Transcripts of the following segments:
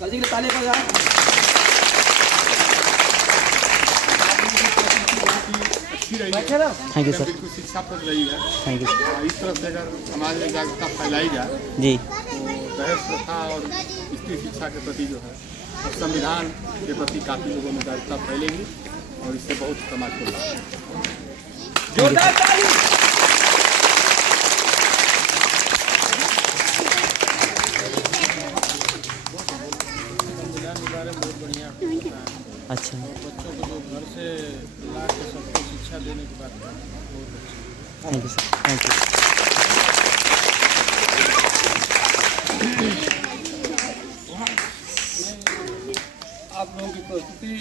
Sir जी के लिए ताली बजाएं। Thank you sir. बिल्कुल शिक्षाप्रद रही है। थैंक यू इस तरह से अगर समाज में जागरूकता फैलाई जाए जी। तो दहेज प्रथा और स्त्री शिक्षा के प्रति जो है और संविधान के प्रति काफ़ी लोगों में जागरूकता फैलेगी और इससे बहुत समाज को लाभ है। जोरदार ताली। संविधान के बारे में बहुत बढ़िया अच्छा बच्चों को जो घर से ला के सबको शिक्षा देने की बात है बहुत अच्छा। Thank you sir. Thank you. आप लोगों की प्रस्तुति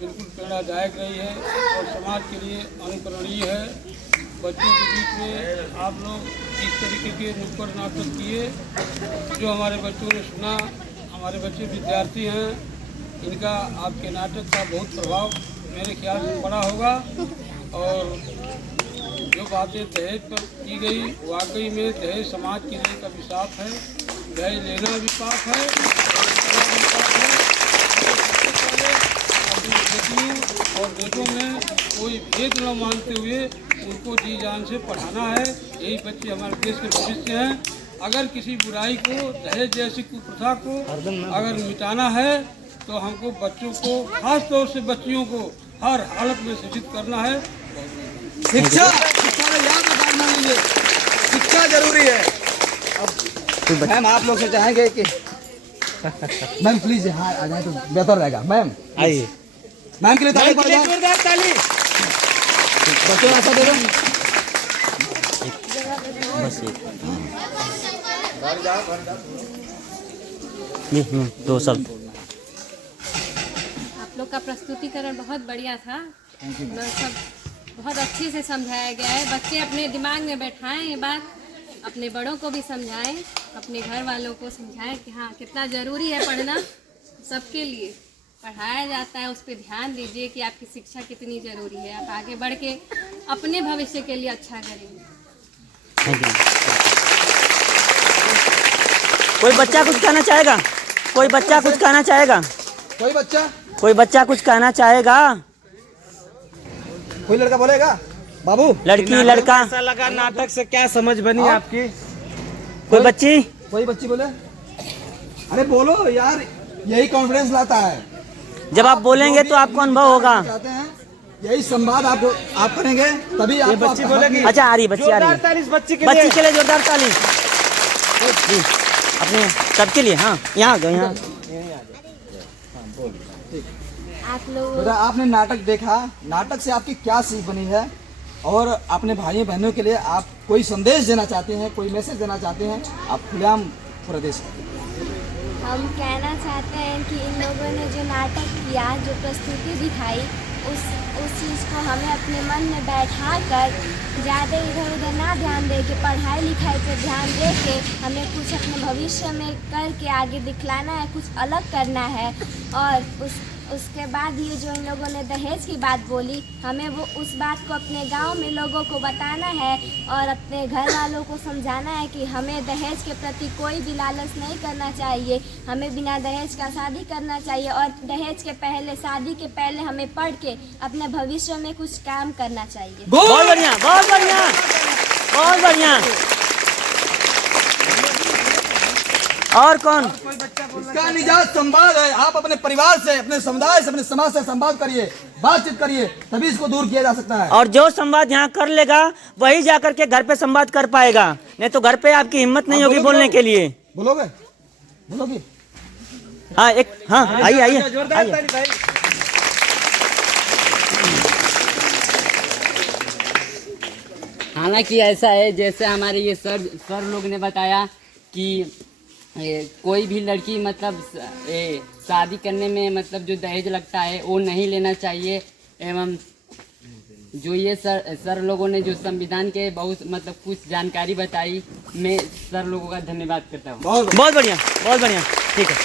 बिल्कुल प्रेरणादायक रही है और समाज के लिए अनुकरणीय है। बच्चों के बीच में आप लोग इस तरीके के नुक्कड़ नाटक किए जो हमारे बच्चों ने सुना। हमारे बच्चे विद्यार्थी हैं, इनका आपके नाटक का बहुत प्रभाव मेरे ख्याल में पड़ा होगा। और जो बातें दहेज पर की गई वाकई में दहेज समाज के लिए एक अभिशाप है। दहेज लेना भी पाप है, बेटियों और बेटों में कोई भेद न मानते हुए उनको जी जान से पढ़ाना है। यही बच्चे हमारे देश के भविष्य हैं। अगर किसी बुराई को दहेज जैसी कुप्रथा को अगर मिटाना है तो हमको बच्चों को खास तौर से बच्चियों को हर हालत में शिक्षित करना है। शिक्षा शिक्षा में याद रखना लीजिए, शिक्षा जरूरी है। अब मैम आप लोग से चाहेंगे कि मैम प्लीज हाँ आ जाए तो बेहतर रहेगा। मैम आइए। मैम के लिए ताली बजाएं। जोरदार ताली। बच्चों ऐसा दे दो। बस ये दो शब्द। आप लोग का प्रस्तुतिकरण बहुत बढ़िया था। लोग सब बहुत अच्छे से समझाया गया है। बच्चे अपने दिमाग में बैठाएं ये बात, अपने बड़ों को भी समझाएं, अपने घर वालों को समझाएं कि हाँ कितना ज़रूरी है पढ़ना। सबके लिए पढ़ाया जाता है, उस पर ध्यान दीजिए कि आपकी शिक्षा कितनी ज़रूरी है। आप आगे बढ़ के अपने भविष्य के लिए अच्छा करेंगे। Thank you. कोई बच्चा कुछ कहना चाहेगा? कोई बच्चा कुछ कहना चाहेगा? कोई बच्चा कोई बच्चा कुछ कहना चाहेगा? कोई लड़का बोलेगा? बाबू लड़की लड़का? ऐसा लगा नाटक से क्या समझ बनी आपकी? कोई बच्ची? कोई बच्ची बोले? अरे बोलो यार, यही कॉन्फिडेंस लाता है। जब आप बोलेंगे तो आपको अनुभव होगा। चाहते हैं यही संवाद आप करेंगे तभी आप बच्ची बोलेगी। अच्छा आ रही है, बच्ची आ रही जोरदार है। ताली इस बच्ची के बच्ची लिए। के लिए जोरदार ताली जी। अपने सबके लिए। हाँ यहाँ आ गए। यहाँ आप लोग बेटा आपने नाटक देखा, नाटक से आपकी क्या सीख बनी है और अपने भाइयों बहनों के लिए आप कोई संदेश देना चाहते हैं, कोई मैसेज देना चाहते हैं? आप खुलेआम पूरा देश हम कहना चाहते हैं कि इन लोगों ने जो नाटक किया, जो प्रस्तुति दिखाई, उस चीज़ को हमें अपने मन में बैठा कर ज़्यादा इधर उधर ना ध्यान दे के पढ़ाई लिखाई पर ध्यान दे के हमें कुछ अपने भविष्य में करके आगे दिखलाना है, कुछ अलग करना है। और उसके बाद ये जो इन लोगों ने दहेज की बात बोली, हमें वो उस बात को अपने गांव में लोगों को बताना है और अपने घर वालों को समझाना है कि हमें दहेज के प्रति कोई भी लालच नहीं करना चाहिए। हमें बिना दहेज का शादी करना चाहिए और दहेज के पहले, शादी के पहले हमें पढ़ के अपने भविष्य में कुछ काम करना चाहिए। बहुत बढ़िया, बहुत बढ़िया, बहुत बढ़िया। और कौन? इसका निजात संवाद है। आप अपने परिवार से, अपने समुदाय से, अपने समाज से संवाद करिए, बातचीत करिए, तभी इसको दूर किया जा सकता है। और जो संवाद यहाँ कर लेगा वही जाकर के घर पे संवाद कर पाएगा, नहीं तो घर पे आपकी हिम्मत नहीं होगी बोलने के लिए। बोलोगे? बोलोगे? हाँ एक हाँ आइए आइए जोरदार ताली भाई। हालांकि ऐसा है जैसे हमारे ये सर लोग ने बताया कि कोई भी लड़की मतलब शादी करने में मतलब जो दहेज लगता है वो नहीं लेना चाहिए। एवं जो ये सर लोगों ने जो संविधान के बहुत मतलब कुछ जानकारी बताई, मैं सर लोगों का धन्यवाद करता हूँ। बहुत बढ़िया, बहुत बढ़िया। ठीक है।